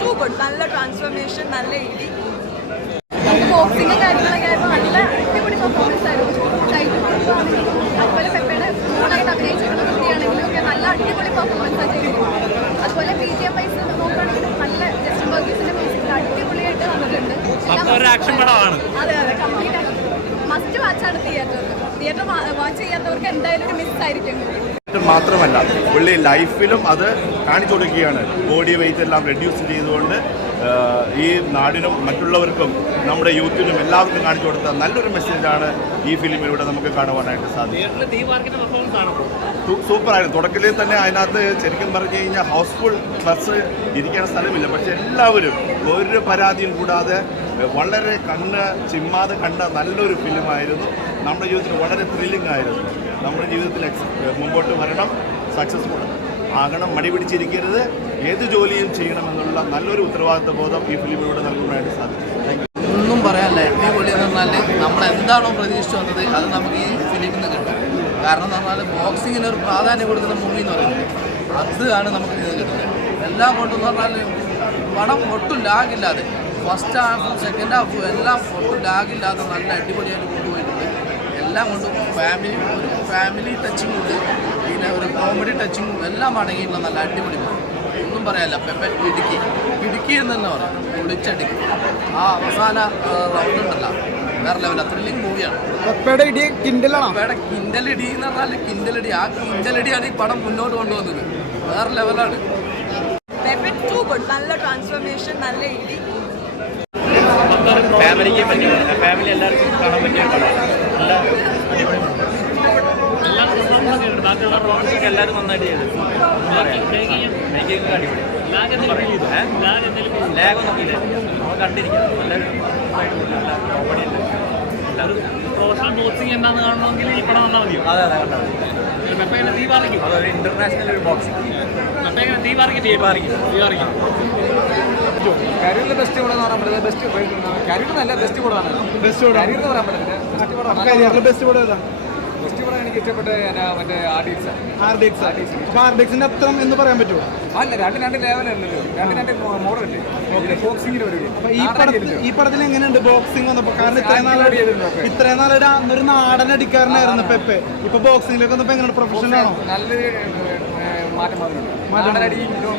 To good. നല്ല transformation, നല്ല ഇടി. ബോക്സിംഗ് കാര്യങ്ങളൊക്കെ ആയപ്പോൾ നല്ല അടിപൊളി പെർഫോമൻസ് ആയിരുന്നു. അതുപോലെ പെപ്പയുടെ മോളായിട്ട് അഭിനയിച്ചിട്ടുള്ള കുട്ടിയാണെങ്കിലും ഒക്കെ നല്ല അടിപൊളി പെർഫോമൻസ് ആണ് ചെയ്തിരിക്കുന്നത്. അതുപോലെ BGM വൈസ് നോക്കുകയാണെങ്കിൽ നല്ല ജസ്റ്റിൻ ബർഗീസിന്റെ മ്യൂസിക് അടിപൊളിയായിട്ട് വന്നിട്ടുണ്ട്. അതെ അതെ, കംപ്ലീറ്റ് മസ്റ്റ് വാച്ചാണ് തിയേറ്റർ വാച്ച് ചെയ്യാത്തവർക്ക് എന്തായാലും ഒരു മിസ് ആയിരിക്കും. മാത്രമല്ല പുള്ളി ലൈഫിലും അത് കാണിച്ചു കൊടുക്കുകയാണ്. ബോഡി വെയിറ്റ് എല്ലാം റെഡ്യൂസ് ചെയ്തുകൊണ്ട് ഈ നാടിനും മറ്റുള്ളവർക്കും നമ്മുടെ യൂത്തിനും എല്ലാവർക്കും കാണിച്ചു കൊടുത്ത നല്ലൊരു മെസ്സേജാണ് ഈ ഫിലിമിലൂടെ നമുക്ക് കാണുവാനായിട്ട് സാധിക്കും. സൂപ്പറായിരുന്നു. തുടക്കത്തിൽ തന്നെ അതിനകത്ത് ശരിക്കും പറഞ്ഞു കഴിഞ്ഞാൽ ഹൗസ്ഫുൾ ബസ് ഇരിക്കാൻ സ്ഥലമില്ല. പക്ഷെ എല്ലാവരും ഒരു പരാതിയും കൂടാതെ വളരെ കണ്ണ് ചിമ്മാതെ കണ്ട നല്ലൊരു ഫിലിമായിരുന്നു. നമ്മുടെ ജീവിതത്തിൽ വളരെ ത്രില്ലിംഗ് ആയിരുന്നു. നമ്മുടെ ജീവിതത്തിൽ മുമ്പോട്ട് വരണം, സക്സസ്ഫുൾ ആകണം, മടി പിടിച്ചിരിക്കരുത്, ഏത് ജോലിയും ചെയ്യണമെന്നുള്ള നല്ലൊരു ഉത്തരവാദിത്വ ബോധം ഈ ഫിലിമിലൂടെ നൽകുവാനായിട്ട് സാധിക്കും. ഒന്നും പറയാനില്ല. അടിപൊളി എന്ന് പറഞ്ഞാൽ നമ്മൾ എന്താണോ പ്രതീക്ഷിച്ചു വന്നത് അത് നമുക്ക് ഈ ഫിലിമിൽ നിന്ന് കിട്ടും. കാരണം എന്ന് പറഞ്ഞാൽ ബോക്സിങ്ങിന് ഒരു പ്രാധാന്യം കൊടുക്കുന്ന മൂവി എന്ന് പറയുന്നത് അതാണ് നമുക്ക് ഇത് കിട്ടുന്നത്. എല്ലാം കൊണ്ടെന്ന് പറഞ്ഞാൽ പടം ഒട്ടും ലാഗില്ലാതെ ഫസ്റ്റ് ഹാഫും സെക്കൻഡ് ഹാഫും എല്ലാം ഒട്ടും ലാഗില്ലാതെ നല്ല അടിപൊളിയായിട്ട് കൊണ്ടുപോയിട്ടുണ്ട്. എല്ലാം കൊണ്ടും ഒരു ഫാമിലി ടച്ചിങ് ഉണ്ട്, പിന്നെ ഒരു കോമഡി ടച്ചിങ്ങും എല്ലാം അടങ്ങിയിട്ടുള്ള നല്ല അടിപൊളി ഒന്നും പറയാനില്ല. പെപ്പ ഇടുക്കി എന്ന് തന്നെ പറയാം, പൊളിച്ചടുക്കി. ആ അവസാന റൗണ്ട് ഉണ്ടല്ല വേറെ ലെവലാണ്, ത്രില്ലിംഗ് മൂവിയാണ്. പെപ്പയുടെ ഇടി കിൻഡലാണോ? പെപ്പയുടെ കിൻഡലടി എന്ന് പറഞ്ഞാൽ കിൻഡലടി, ആ കിൻഡലടിയാണ് ഈ പടം മുന്നോട്ട് കൊണ്ടുവന്നത്. വേറെ ലെവലാണ്. To good. നല്ല ട്രാൻസ്ഫോർമേഷൻ, നല്ല ഇടി. ഫാമിലിക്ക് പറ്റിയ ഫാമിലി എല്ലാവർക്കും കാണാൻ പറ്റിയ പടമാണ്. എല്ലാ ബാക്കിയുള്ള പ്രോഗ്രാംസൊക്കെ എല്ലാവരും നന്നായിട്ട് ചെയ്തു. മേക്കിംഗ് അടിപൊളി. ലാഗൊന്നും നോക്കിയില്ല, നമ്മൾ കണ്ടിരിക്കാം. പ്രൊഫഷണൽ ബോക്സിംഗ് എന്താണെന്ന് കാണണമെങ്കിൽ ഈ പടം വന്നാൽ മതിയോ? അതെ അതെ, കണ്ടാൽ മതി. പെപ്പ ദീപാറിക്കും, അതൊരു ഇന്റർനാഷണൽ ഒരു ബോക്സിംഗ്. പെപ്പ എങ്ങനെ ദീപാറിക്കും? കരിയറിലെ ബെസ്റ്റ് കൂടെ എന്ന് പറയാൻ പറ്റില്ല. ബെസ്റ്റ് കരിയർ നല്ല ബെസ്റ്റ് കൂടാണ്. കരിയർ എന്ന് പറയാൻ പറ്റില്ല. കരിയറിലെ ബെസ്റ്റ് കൂടെ ഏതാണ്? ബെസ്റ്റ് കൂടെ എനിക്ക് ഇഷ്ടപ്പെട്ട മറ്റേ ആർഡിക്സിന്റെ അത്ര എന്ന് പറയാൻ പറ്റുമോ? അല്ല, രണ്ട് ലെവലല്ലല്ലോ, രണ്ട് മോഡലല്ലേ ബോക്സിങ്ങിന് വരികയും. ഈ പടത്തിൽ എങ്ങനെയുണ്ട് ബോക്സിംഗ് വന്നപ്പോ? കാരണം ഇത്രയും നാളൊരു ഒരു നാടൻ അടിക്കാരനായിരുന്നു പെപ്പെ. ഇപ്പൊ ബോക്സിംഗിലേക്ക് വന്നപ്പോ എങ്ങനെ പ്രൊഫഷണൽ ആണോ? നല്ലൊരു മാറ്റം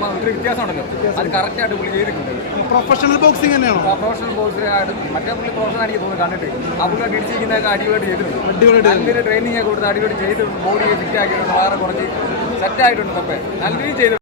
ഒത്തിരി വ്യത്യാസമുണ്ടല്ലോ, അത് കറക്റ്റായിട്ട് പുള്ളി ചെയ്തിട്ടുണ്ട്. പ്രൊഫഷണൽ ബോക്സിംഗ് തന്നെയാണോ? പ്രൊഫഷണൽ ബോക്സിംഗ് മറ്റേ പുള്ളി പ്രൊഫഷണൽ എനിക്ക് തോന്നുന്നു കണ്ടിട്ട്. ആ പുള്ളി അടിച്ചിരിക്കുന്നതൊക്കെ അടിപൊളി ചെയ്തിട്ടുണ്ട്. നല്ലൊരു ട്രെയിനിങ് ഒക്കെ കൊടുത്ത് അടിപൊളി ചെയ്ത് ബോഡിയെ ഫിറ്റ് ആക്കിയിട്ടുണ്ട്. വളരെ കുറച്ച് സെറ്റായിട്ടുണ്ട്. നല്ല രീതിയിൽ ചെയ്തു.